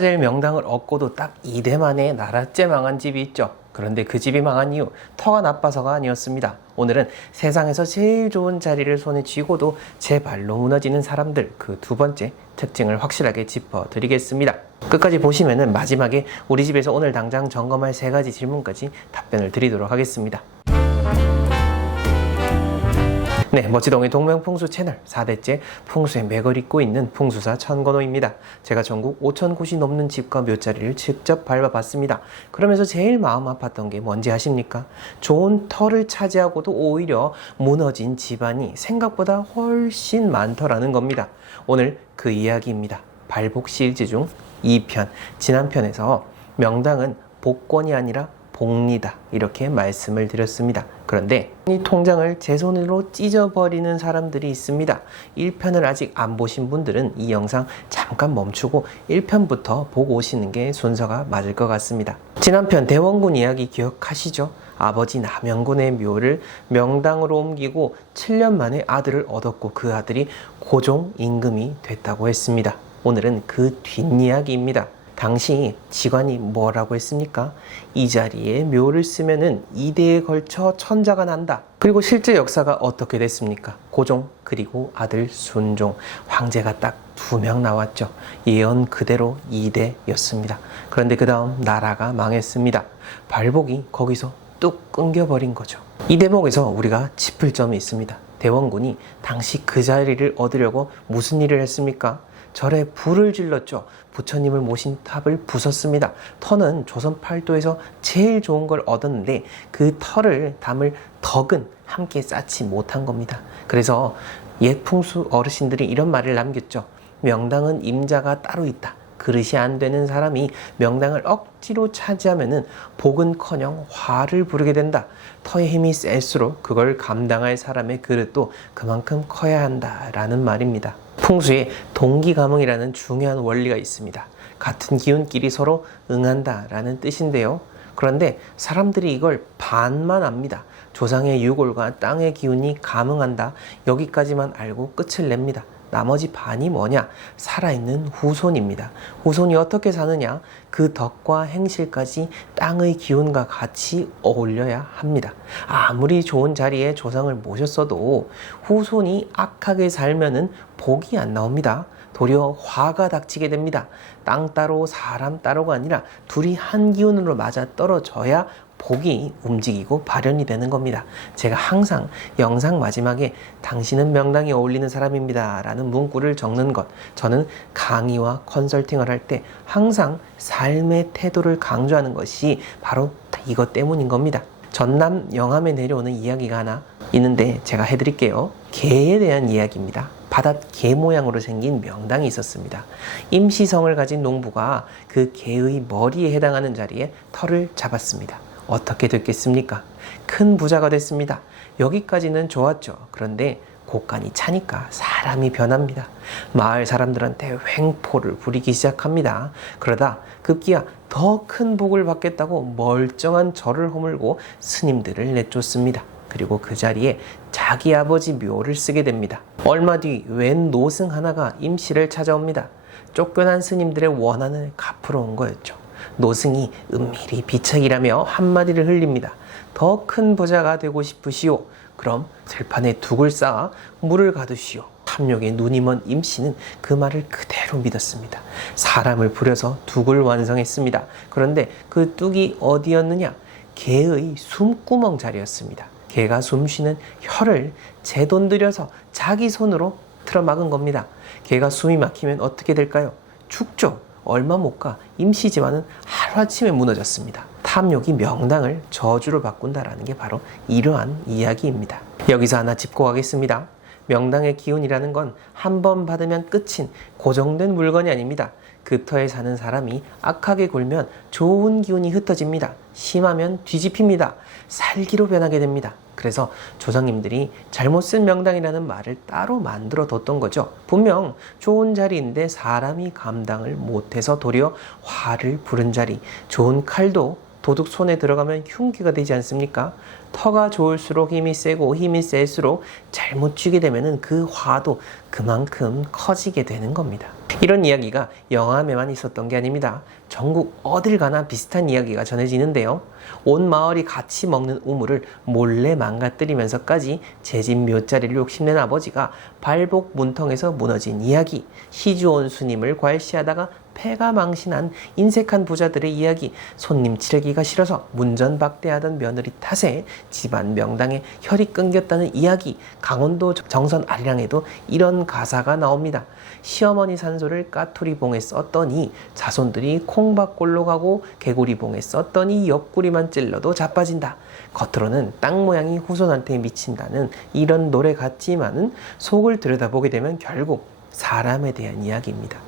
제일 명당을 얻고도 딱 2대 만에 나라째 망한 집이 있죠. 그런데 그 집이 망한 이유, 터가 나빠서가 아니었습니다. 오늘은 세상에서 제일 좋은 자리를 손에 쥐고도 제 발로 무너지는 사람들, 그 두 번째 특징을 확실하게 짚어드리겠습니다. 끝까지 보시면은 마지막에 우리 집에서 오늘 당장 점검할 3가지 질문까지 답변을 드리도록 하겠습니다. 네, 멋지동의 동명풍수 채널 4대째 풍수의 맥을 잇고 있는 풍수사 천건호입니다. 제가 전국 5,000곳이 넘는 집과 묘자리를 직접 밟아봤습니다. 그러면서 제일 마음 아팠던 게 뭔지 아십니까? 좋은 터를 차지하고도 오히려 무너진 집안이 생각보다 훨씬 많더라는 겁니다. 오늘 그 이야기입니다. 발복 시리즈 중 2편, 지난 편에서 명당은 복권이 아니라 복리다 이렇게 말씀을 드렸습니다. 그런데 이 통장을 제 손으로 찢어버리는 사람들이 있습니다. 1편을 아직 안 보신 분들은 이 영상 잠깐 멈추고 1편부터 보고 오시는 게 순서가 맞을 것 같습니다. 지난 편 대원군 이야기 기억하시죠? 아버지 남영군의 묘를 명당으로 옮기고 7년 만에 아들을 얻었고 그 아들이 고종 임금이 됐다고 했습니다. 오늘은 그 뒷이야기입니다. 당시 직관이 뭐라고 했습니까? 이 자리에 묘를 쓰면은 2대에 걸쳐 천자가 난다. 그리고 실제 역사가 어떻게 됐습니까? 고종 그리고 아들 순종, 황제가 딱 2명 나왔죠. 예언 그대로 2대였습니다. 그런데 그 다음 나라가 망했습니다. 발복이 거기서 뚝 끊겨버린 거죠. 이 대목에서 우리가 짚을 점이 있습니다. 대원군이 당시 그 자리를 얻으려고 무슨 일을 했습니까? 절에 불을 질렀죠. 부처님을 모신 탑을 부쉈습니다. 터는 조선 팔도에서 제일 좋은 걸 얻었는데 그 터를 담을 덕은 함께 쌓지 못한 겁니다. 그래서 옛 풍수 어르신들이 이런 말을 남겼죠. 명당은 임자가 따로 있다. 그릇이 안 되는 사람이 명당을 억지로 차지하면은 복은커녕 화를 부르게 된다. 터의 힘이 셀수록 그걸 감당할 사람의 그릇도 그만큼 커야 한다라는 말입니다. 풍수에 동기감응이라는 중요한 원리가 있습니다. 같은 기운끼리 서로 응한다라는 뜻인데요. 그런데 사람들이 이걸 반만 압니다. 조상의 유골과 땅의 기운이 감응한다. 여기까지만 알고 끝을 냅니다. 나머지 반이 뭐냐? 살아있는 후손입니다. 후손이 어떻게 사느냐? 그 덕과 행실까지 땅의 기운과 같이 어울려야 합니다. 아무리 좋은 자리에 조상을 모셨어도 후손이 악하게 살면은 복이 안 나옵니다. 도리어 화가 닥치게 됩니다. 땅 따로 사람 따로가 아니라 둘이 한 기운으로 맞아 떨어져야 복이 움직이고 발현이 되는 겁니다. 제가 항상 영상 마지막에 당신은 명당에 어울리는 사람입니다 라는 문구를 적는 것, 저는 강의와 컨설팅을 할 때 항상 삶의 태도를 강조하는 것이 바로 이것 때문인 겁니다. 전남 영암에 내려오는 이야기가 하나 있는데 제가 해드릴게요. 개에 대한 이야기입니다. 바닷개 모양으로 생긴 명당이 있었습니다. 임시성을 가진 농부가 그 개의 머리에 해당하는 자리에 털을 잡았습니다. 어떻게 됐겠습니까? 큰 부자가 됐습니다. 여기까지는 좋았죠. 그런데 곳간이 차니까 사람이 변합니다. 마을 사람들한테 횡포를 부리기 시작합니다. 그러다 급기야 더 큰 복을 받겠다고 멀쩡한 절을 허물고 스님들을 내쫓습니다. 그리고 그 자리에 자기 아버지 묘를 쓰게 됩니다. 얼마 뒤 웬 노승 하나가 임시를 찾아옵니다. 쫓겨난 스님들의 원한을 갚으러 온 거였죠. 노승이 은밀히 비책이라며 한마디를 흘립니다. 더 큰 부자가 되고 싶으시오. 그럼 들판에 둑을 쌓아 물을 가두시오. 탐욕에 눈이 먼 임씨는 그 말을 그대로 믿었습니다. 사람을 부려서 둑을 완성했습니다. 그런데 그 둑이 어디였느냐? 개의 숨구멍 자리였습니다. 개가 숨쉬는 혀를 제 돈 들여서 자기 손으로 틀어막은 겁니다. 개가 숨이 막히면 어떻게 될까요? 죽죠. 얼마 못 가 임시 집안은 하루아침에 무너졌습니다. 탐욕이 명당을 저주로 바꾼다라는 게 바로 이러한 이야기입니다. 여기서 하나 짚고 가겠습니다. 명당의 기운이라는 건 한 번 받으면 끝인 고정된 물건이 아닙니다. 그 터에 사는 사람이 악하게 굴면 좋은 기운이 흩어집니다. 심하면 뒤집힙니다. 살기로 변하게 됩니다. 그래서 조상님들이 잘못 쓴 명당이라는 말을 따로 만들어 뒀던 거죠. 분명 좋은 자리인데 사람이 감당을 못해서 도리어 화를 부른 자리, 좋은 칼도 도둑 손에 들어가면 흉기가 되지 않습니까? 터가 좋을수록 힘이 세고 힘이 셀수록 잘못 쥐게 되면 그 화도 그만큼 커지게 되는 겁니다. 이런 이야기가 영암에만 있었던 게 아닙니다. 전국 어딜 가나 비슷한 이야기가 전해지는데요. 온 마을이 같이 먹는 우물을 몰래 망가뜨리면서까지 제 집 묘자리를 욕심낸 아버지가 발복 문통에서 무너진 이야기, 시주온 스님을 괄시하다가 폐가 망신한 인색한 부자들의 이야기, 손님 치르기가 싫어서 문전박대하던 며느리 탓에 집안 명당에 혈이 끊겼다는 이야기, 강원도 정선 아리랑에도 이런 가사가 나옵니다. 시어머니 산소를 까투리봉에 썼더니 자손들이 콩밥골로 가고 개구리봉에 썼더니 옆구리만 찔러도 자빠진다. 겉으로는 땅 모양이 후손한테 미친다는 이런 노래 같지만은 속을 들여다보게 되면 결국 사람에 대한 이야기입니다.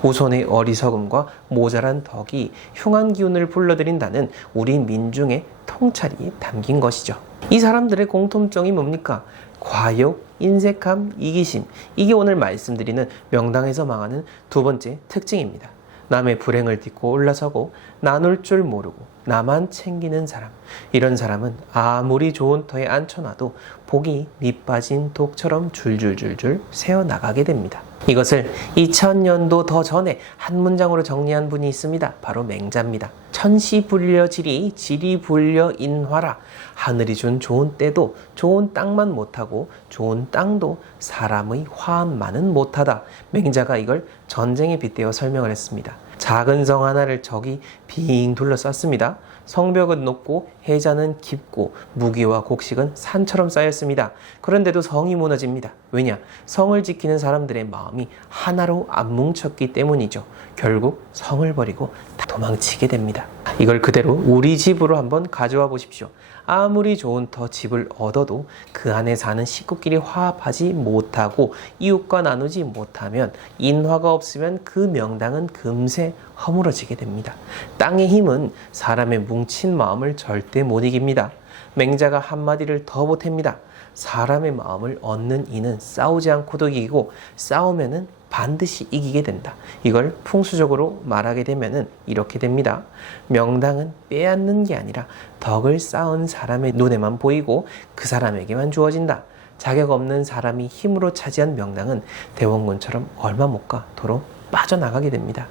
후손의 어리석음과 모자란 덕이 흉한 기운을 불러들인다는 우리 민중의 통찰이 담긴 것이죠. 이 사람들의 공통점이 뭡니까? 과욕, 인색함, 이기심. 이게 오늘 말씀드리는 명당에서 망하는 두 번째 특징입니다. 남의 불행을 딛고 올라서고 나눌 줄 모르고 나만 챙기는 사람. 이런 사람은 아무리 좋은 터에 앉혀놔도 복이 밑빠진 독처럼 줄줄줄줄 새어나가게 됩니다. 이것을 2000년도 더 전에 한 문장으로 정리한 분이 있습니다. 바로 맹자입니다. 천시불려지리 지리불려인화라. 하늘이 준 좋은 때도 좋은 땅만 못하고 좋은 땅도 사람의 화만은 못하다. 맹자가 이걸 전쟁에 빗대어 설명을 했습니다. 작은 성 하나를 적이 빙 둘러쌌습니다. 성벽은 높고 해자는 깊고 무기와 곡식은 산처럼 쌓였습니다. 그런데도 성이 무너집니다. 왜냐? 성을 지키는 사람들의 마음이 하나로 안 뭉쳤기 때문이죠. 결국 성을 버리고 다 도망치게 됩니다. 이걸 그대로 우리 집으로 한번 가져와 보십시오. 아무리 좋은 터 집을 얻어도 그 안에 사는 식구끼리 화합하지 못하고 이웃과 나누지 못하면 인화가 없으면 그 명당은 금세 허물어지게 됩니다. 땅의 힘은 사람의 뭉친 마음을 절대 못 이깁니다. 맹자가 한마디를 더 보탭니다. 사람의 마음을 얻는 이는 싸우지 않고도 이기고 싸우면은 반드시 이기게 된다. 이걸 풍수적으로 말하게 되면은 이렇게 됩니다. 명당은 빼앗는 게 아니라 덕을 쌓은 사람의 눈에만 보이고 그 사람에게만 주어진다. 자격 없는 사람이 힘으로 차지한 명당은 대원군처럼 얼마 못 가 도로 빠져나가게 됩니다.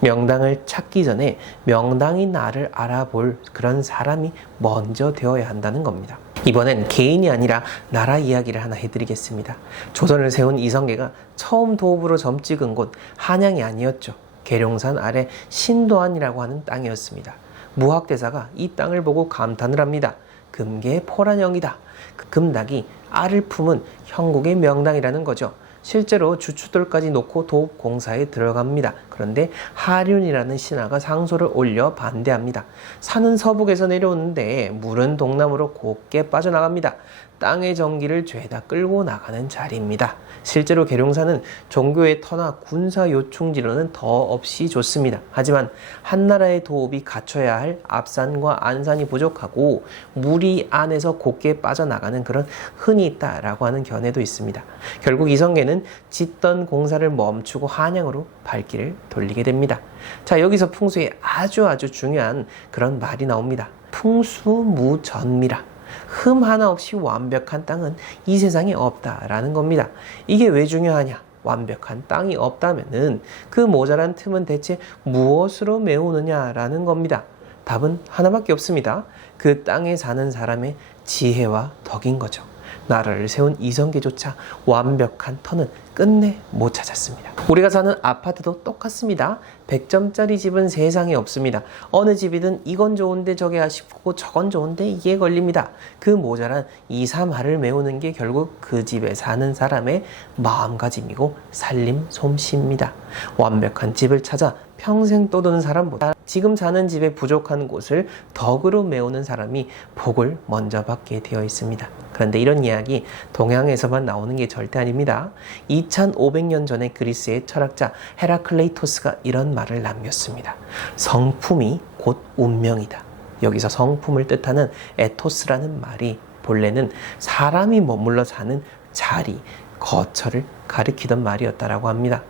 명당을 찾기 전에 명당이 나를 알아볼 그런 사람이 먼저 되어야 한다는 겁니다. 이번엔 개인이 아니라 나라 이야기를 하나 해드리겠습니다. 조선을 세운 이성계가 처음 도읍으로 점 찍은 곳 한양이 아니었죠. 계룡산 아래 신도안이라고 하는 땅이었습니다. 무학대사가 이 땅을 보고 감탄을 합니다. 금계의 포란형이다. 그 금닭이 알을 품은 형국의 명당이라는 거죠. 실제로 주춧돌까지 놓고 도읍 공사에 들어갑니다. 그런데 하륜이라는 신하가 상소를 올려 반대합니다. 산은 서북에서 내려오는데 물은 동남으로 곱게 빠져나갑니다. 땅의 전기를 죄다 끌고 나가는 자리입니다. 실제로 계룡산은 종교의 터나 군사 요충지로는 더 없이 좋습니다. 하지만 한나라의 도읍이 갖춰야 할 앞산과 안산이 부족하고 물이 안에서 곱게 빠져나가는 그런 흔이 있다라고 하는 견해도 있습니다. 결국 이성계는 짓던 공사를 멈추고 한양으로 발길을 돌리게 됩니다. 자, 여기서 풍수에 아주 중요한 그런 말이 나옵니다. 풍수무전미라. 흠 하나 없이 완벽한 땅은 이 세상에 없다라는 겁니다. 이게 왜 중요하냐? 완벽한 땅이 없다면은 그 모자란 틈은 대체 무엇으로 메우느냐라는 겁니다. 답은 하나밖에 없습니다. 그 땅에 사는 사람의 지혜와 덕인 거죠. 나라를 세운 이성계조차 완벽한 터는 끝내 못 찾았습니다. 우리가 사는 아파트도 똑같습니다. 100점짜리 집은 세상에 없습니다. 어느 집이든 이건 좋은데 저게 아쉽고 저건 좋은데 이게 걸립니다. 그 모자란 2, 3할을 메우는 게 결국 그 집에 사는 사람의 마음가짐이고 살림 솜씨입니다. 완벽한 집을 찾아 평생 떠도는 사람보다 지금 사는 집에 부족한 곳을 덕으로 메우는 사람이 복을 먼저 받게 되어 있습니다. 그런데 이런 이야기 동양에서만 나오는 게 절대 아닙니다. 2500년 전에 그리스의 철학자 헤라클레이토스가 이런 말을 남겼습니다. 성품이 곧 운명이다. 여기서 성품을 뜻하는 에토스라는 말이 본래는 사람이 머물러 사는 자리, 거처를 가리키던 말이었다라고 합니다.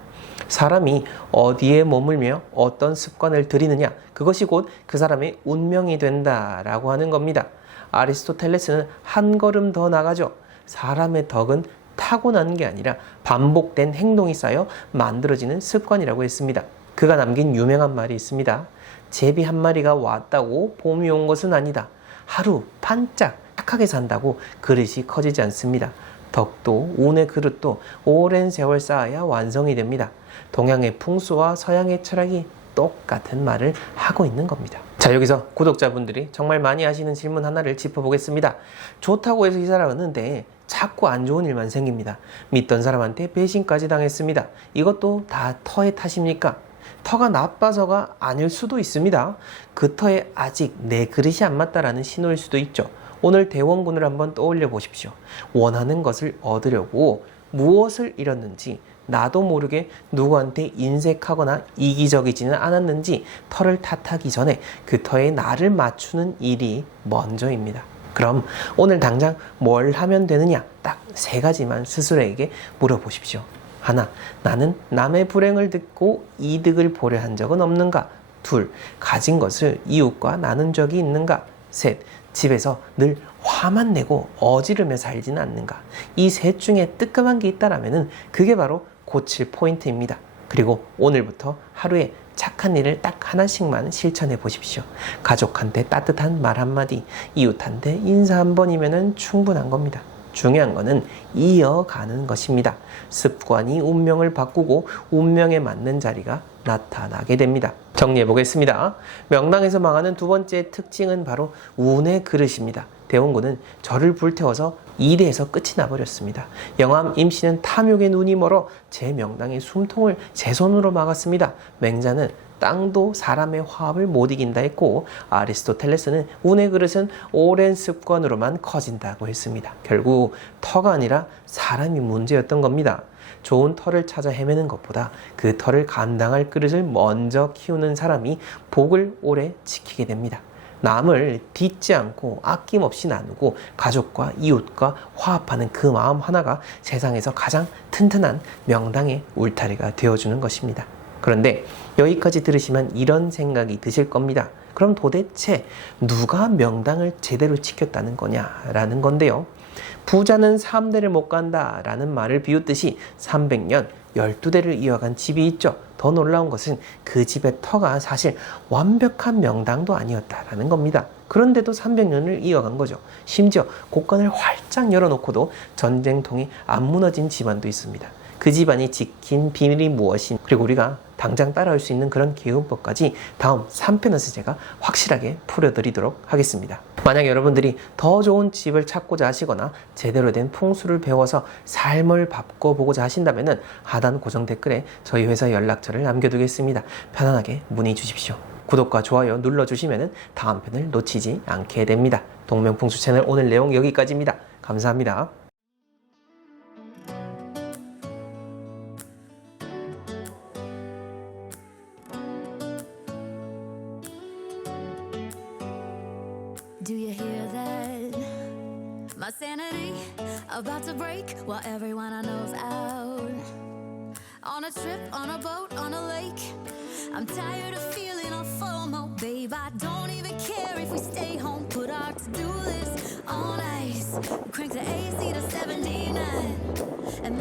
사람이 어디에 머물며 어떤 습관을 들이느냐, 그것이 곧 그 사람의 운명이 된다라고 하는 겁니다. 아리스토텔레스는 한 걸음 더 나가죠. 사람의 덕은 타고난 게 아니라 반복된 행동이 쌓여 만들어지는 습관이라고 했습니다. 그가 남긴 유명한 말이 있습니다. 제비 한 마리가 왔다고 봄이 온 것은 아니다. 하루 반짝 착하게 산다고 그릇이 커지지 않습니다. 덕도 운의 그릇도 오랜 세월 쌓아야 완성이 됩니다. 동양의 풍수와 서양의 철학이 똑같은 말을 하고 있는 겁니다. 자, 여기서 구독자분들이 정말 많이 하시는 질문 하나를 짚어보겠습니다. 좋다고 해서 이사를 하는데 자꾸 안 좋은 일만 생깁니다. 믿던 사람한테 배신까지 당했습니다. 이것도 다 터의 탓입니까? 터가 나빠서가 아닐 수도 있습니다. 그 터에 아직 내 그릇이 안 맞다라는 신호일 수도 있죠. 오늘 대원군을 한번 떠올려 보십시오. 원하는 것을 얻으려고 무엇을 잃었는지, 나도 모르게 누구한테 인색하거나 이기적이지는 않았는지 터를 탓하기 전에 그 터에 나를 맞추는 일이 먼저입니다. 그럼 오늘 당장 뭘 하면 되느냐? 딱 3가지만 스스로에게 물어보십시오. 하나, 나는 남의 불행을 듣고 이득을 보려 한 적은 없는가? 2, 가진 것을 이웃과 나눈 적이 있는가? 3, 집에서 늘 화만 내고 어지르며 살지는 않는가? 이 3 중에 뜨끔한 게 있다라면 그게 바로 고칠 포인트입니다. 그리고 오늘부터 하루에 착한 일을 딱 하나씩만 실천해 보십시오. 가족한테 따뜻한 말 한마디, 이웃한테 인사 한 번이면 충분한 겁니다. 중요한 거는 이어가는 것입니다. 습관이 운명을 바꾸고 운명에 맞는 자리가 나타나게 됩니다. 정리해 보겠습니다. 명랑에서 망하는 2번째 특징은 바로 운의 그릇입니다. 대원군은 저를 불태워서 2대에서 끝이 나버렸습니다. 영암 임씨는 탐욕의 눈이 멀어 제 명당의 숨통을 제 손으로 막았습니다. 맹자는 땅도 사람의 화합을 못 이긴다 했고, 아리스토텔레스는 운의 그릇은 오랜 습관으로만 커진다고 했습니다. 결국 터가 아니라 사람이 문제였던 겁니다. 좋은 터를 찾아 헤매는 것보다 그 터를 감당할 그릇을 먼저 키우는 사람이 복을 오래 지키게 됩니다. 남을 딛지 않고 아낌없이 나누고 가족과 이웃과 화합하는 그 마음 하나가 세상에서 가장 튼튼한 명당의 울타리가 되어주는 것입니다. 그런데 여기까지 들으시면 이런 생각이 드실 겁니다. 그럼 도대체 누가 명당을 제대로 지켰다는 거냐라는 건데요. 부자는 3대를 못 간다라는 말을 비웃듯이 300년 12대를 이어간 집이 있죠. 더 놀라운 것은 그 집의 터가 사실 완벽한 명당도 아니었다라는 겁니다. 그런데도 300년을 이어간 거죠. 심지어 곳간을 활짝 열어놓고도 전쟁통이 안 무너진 집안도 있습니다. 그 집안이 지킨 비밀이 무엇인, 그리고 우리가 당장 따라올 수 있는 그런 기운법까지 다음 3편에서 제가 확실하게 풀어드리도록 하겠습니다. 만약 여러분들이 더 좋은 집을 찾고자 하시거나 제대로 된 풍수를 배워서 삶을 바꿔보고자 하신다면 하단 고정 댓글에 저희 회사 연락처를 남겨두겠습니다. 편안하게 문의 주십시오. 구독과 좋아요 눌러주시면 다음 편을 놓치지 않게 됩니다. 동명풍수 채널 오늘 내용 여기까지입니다. 감사합니다. Do you hear that? My sanity about to break while everyone I know's out. On a trip, on a boat, on a lake. I'm tired of feeling on FOMO, babe. I don't even care if we stay home. Put our to-do list on ice. Crank the AC to 79 and